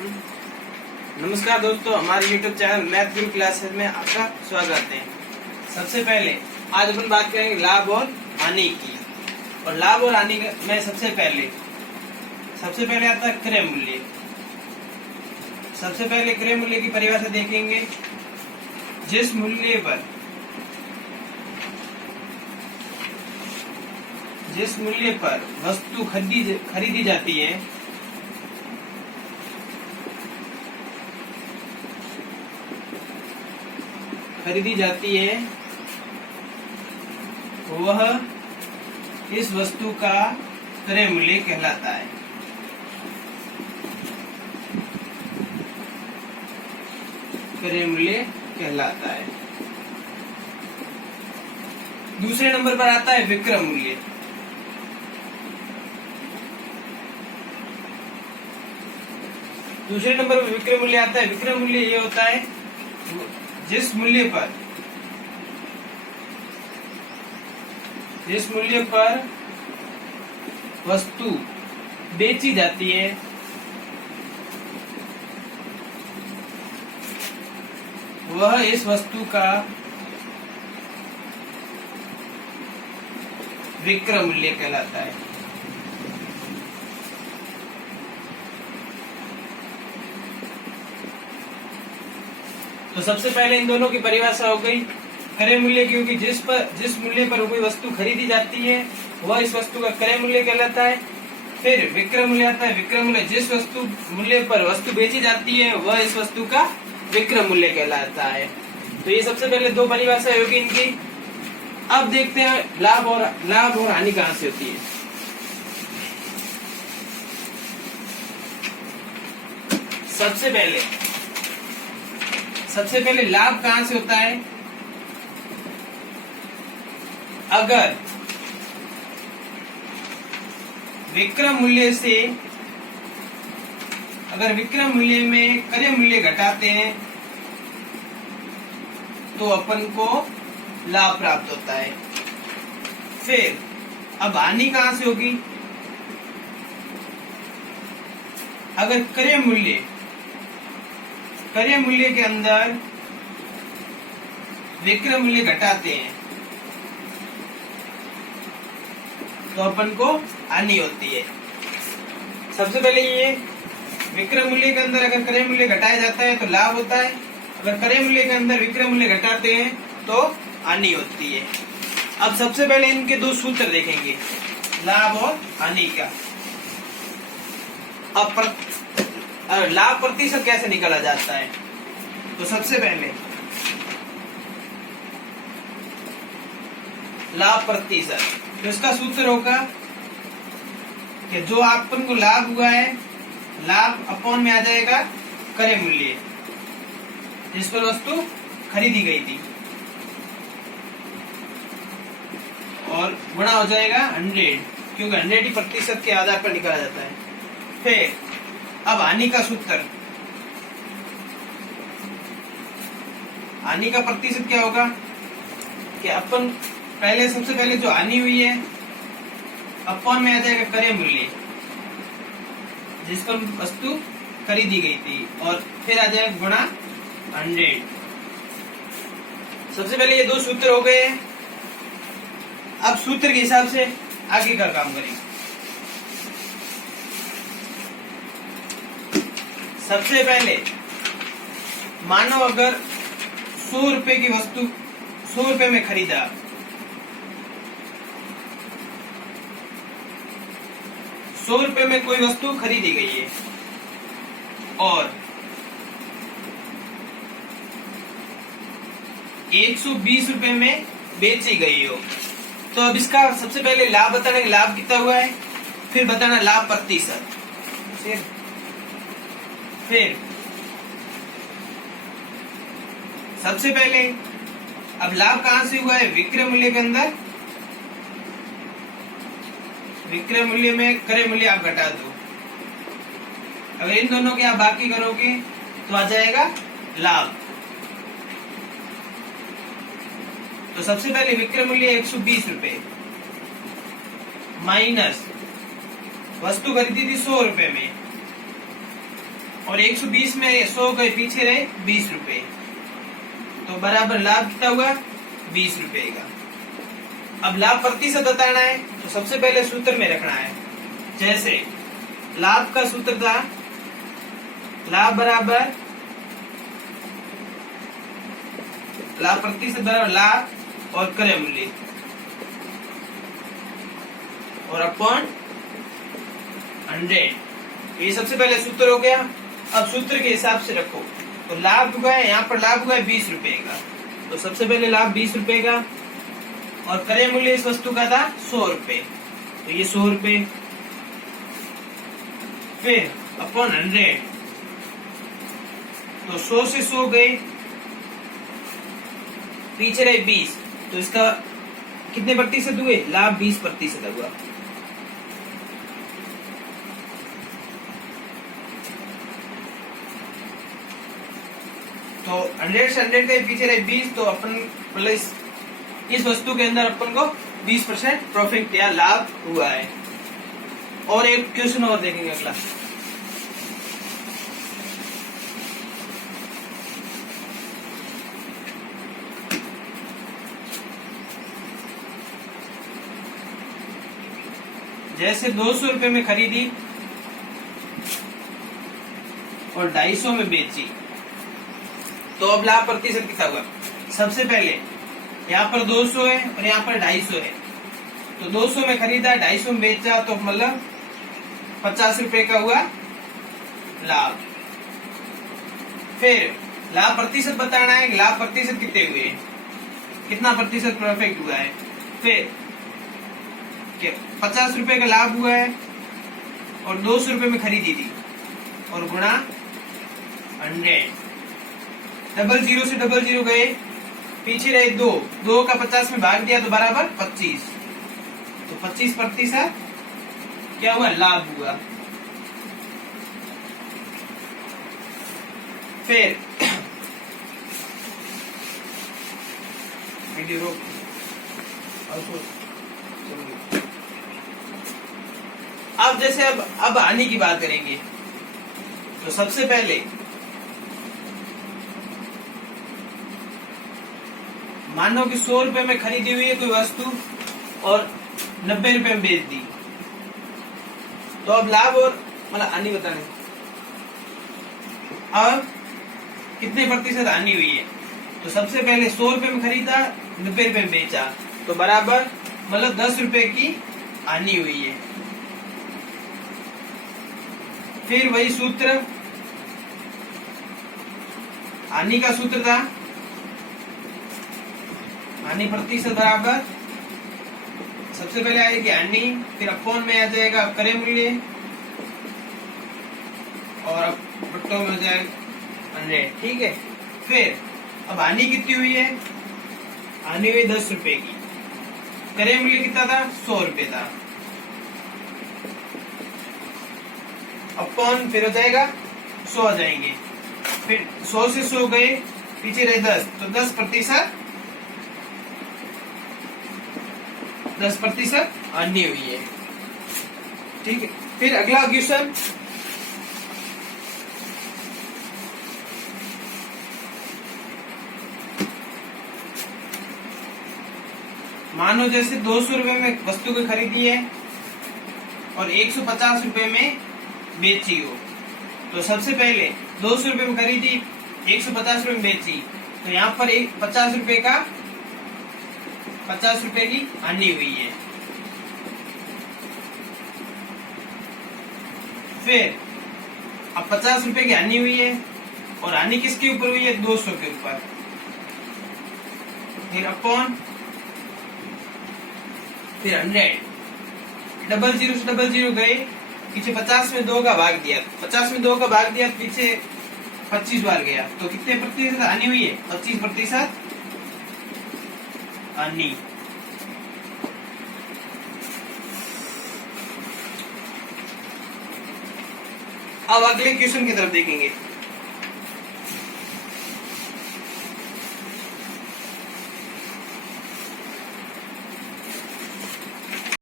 नमस्कार दोस्तों, हमारे YouTube चैनल मैथ गुरु क्लासेस में आपका स्वागत है। सबसे पहले आज अपन बात करेंगे लाभ और हानि की। और लाभ और हानि में सबसे पहले आता है क्रय मूल्य। सबसे पहले क्रय मूल्य की परिभाषा देखेंगे। जिस मूल्य पर वस्तु खरीदी जाती है वह इस वस्तु का क्रय मूल्य कहलाता है। क्रय मूल्य कहलाता है। दूसरे नंबर पर आता है विक्रय मूल्य। दूसरे नंबर पर विक्रय मूल्य आता है। विक्रय मूल्य ये होता है जिस मूल्य पर वस्तु बेची जाती है वह इस वस्तु का विक्रय मूल्य कहलाता है। तो सबसे पहले इन दोनों की परिभाषा हो गई क्रय मूल्य, क्योंकि जिस मूल्य पर कोई वस्तु खरीदी जाती है वह इस वस्तु का क्रय मूल्य कहलाता है। फिर विक्रय मूल्य आता है। विक्रय मूल्य जिस वस्तु मूल्य पर वस्तु बेची जाती है वह इस वस्तु का विक्रय मूल्य कहलाता है। तो ये सबसे पहले दो परिभाषा होगी इनकी। अब देखते हैं लाभ और हानि कहाँ से होती है। सबसे पहले लाभ कहाँ से होता है। अगर विक्रय मूल्य में क्रय मूल्य घटाते हैं तो अपन को लाभ प्राप्त होता है। फिर अब हानि कहाँ से होगी। अगर क्रय मूल्य के अंदर विक्रय मूल्य घटाते हैं तो अपन को हानि होती है। सबसे पहले ये विक्रय मूल्य के अंदर अगर क्रय मूल्य घटाया जाता है तो लाभ होता है। अगर क्रय मूल्य के अंदर विक्रय मूल्य घटाते हैं तो हानि होती है। अब सबसे पहले इनके दो सूत्र देखेंगे, लाभ और हानि का। अब लाभ प्रतिशत कैसे निकाला जाता है। तो सबसे पहले लाभ प्रतिशत, तो इसका सूत्र होगा कि जो अपन को लाभ हुआ है, लाभ अपॉन में आ जाएगा क्रय मूल्य जिस पर वस्तु खरीदी गई थी, और गुणा हो जाएगा 100, क्योंकि 100 ही प्रतिशत के आधार पर निकाला जाता है। फिर अब हानि का सूत्र, हानि का प्रतिशत क्या होगा कि अपन सबसे पहले जो हानि हुई है अपॉन में आ जाएगा क्रय मूल्य जिस पर वस्तु खरीदी गई थी, और फिर आ जाएगा गुणा 100। सबसे पहले ये दो सूत्र हो गए। अब सूत्र के हिसाब से आगे का काम करेंगे। सबसे पहले मानो अगर 100 रुपए की वस्तु 100 रुपए में खरीदा, 100 रुपए में कोई वस्तु खरीदी गई है और 120 रुपए में बेची गई हो, तो अब इसका सबसे पहले लाभ बताना, लाभ कितना हुआ है, फिर बताना लाभ प्रतिशत। फिर सबसे पहले अब लाभ कहां से हुआ है, विक्रय मूल्य के अंदर। विक्रय मूल्य में क्रय मूल्य आप घटा दो। अगर इन दोनों के आप बाकी करोगे तो आ जाएगा लाभ। तो सबसे पहले विक्रय मूल्य 120 रुपए माइनस वस्तु खरीदी थी 100 रुपए में और 120 में 100 गए, पीछे रहे 20 रुपए, तो बराबर लाभ कितना हुआ 20 रुपए का। अब लाभ प्रतिशत बताना है तो सबसे पहले सूत्र में रखना है। जैसे लाभ का सूत्र था लाभ बराबर लाभ प्रतिशत बराबर लाभ और क्रय मूल्य और अपॉन 100, ये सबसे पहले सूत्र हो गया। अब सूत्र के हिसाब से रखो तो लाभ हुआ है, यहाँ पर लाभ हुआ है 20 रुपए का, तो सबसे पहले लाभ 20 रुपए का और क्रय मूल्य इस वस्तु का था 100 रुपए, तो ये 100 रुपए, फिर अपॉन 100, तो 100 से 100 गए, पीछे रहे 20, तो इसका कितने प्रतिशत हुए, लाभ 20% हुआ। तो 100 से 100 के पीछे रहे 20, तो अपन मतलब इस वस्तु के अंदर अपन को 20% प्रॉफिट या लाभ हुआ है। और एक क्वेश्चन और देखेंगे अगला। जैसे 200 रुपए में खरीदी और 250 में बेची, तो अब लाभ प्रतिशत कितना हुआ। सबसे पहले यहाँ पर 200 है और यहाँ पर 250 है, तो 200 में खरीदा 250 में बेचा, तो मतलब 50 रुपए का हुआ लाभ। फिर लाभ प्रतिशत बताना है, लाभ प्रतिशत कितने हुए, कितना प्रतिशत प्रॉफिट हुआ है। फिर 50 रुपए का लाभ हुआ है और 200 रुपए में खरीदी थी और गुणा 100, 00 से 00 गए, पीछे रहे 2 का 50 में भाग दिया तो बराबर 25, तो 25% क्या हुआ, लाभ हुआ। फिर वीडियो रोक, अब जैसे अब हानि की बात करेंगे, तो सबसे पहले मानो कि 100 रुपए में खरीदी हुई है कोई वस्तु और 90 रुपए में बेच दी, तो अब लाभ और मतलब हानि बताने, अब कितने प्रतिशत हानि हुई है। तो सबसे पहले 100 रुपए में खरीदा 90 रुपए में बेचा, तो बराबर मतलब 10 रुपए की हानि हुई है। फिर वही सूत्र, हानि का सूत्र था हानि प्रतिशत बराबर सबसे पहले आएगी हानि, फिर अपॉन में आ जाएगा क्रय मूल्य और बट्टों में हो जाएगा 100, ठीक है। फिर अब हानि कितनी हुई है, हानि हुई 10 रुपए की, क्रय मूल्य कितना था 100 रुपए था, अपॉन फिर हो जाएगा 100 आ जाएंगे, फिर 100 से 100 गए, पीछे रहे 10, तो 10% हानि हुई है, ठीक है। फिर अगला क्वेश्चन, मानो जैसे 200 रुपए में वस्तु को खरीदी है और 150 रुपए में बेची हो, तो सबसे पहले 200 रुपए में खरीदी 150 रुपए में बेची, तो यहाँ पर 50 रुपए का 50 रुपए की हानि हुई है। फिर अब 50 रुपए की हानि हुई है और हानि किसके ऊपर हुई है, 200 के ऊपर, फिर अपॉन फिर 100, 00 से 00 गए, पीछे 50 में 2 का भाग दिया, 50 में 2 का भाग दिया, पीछे 25 बार गया, तो कितने प्रतिशत हानि हुई है, 25% हानि। अब अगले क्वेश्चन की तरफ देखेंगे।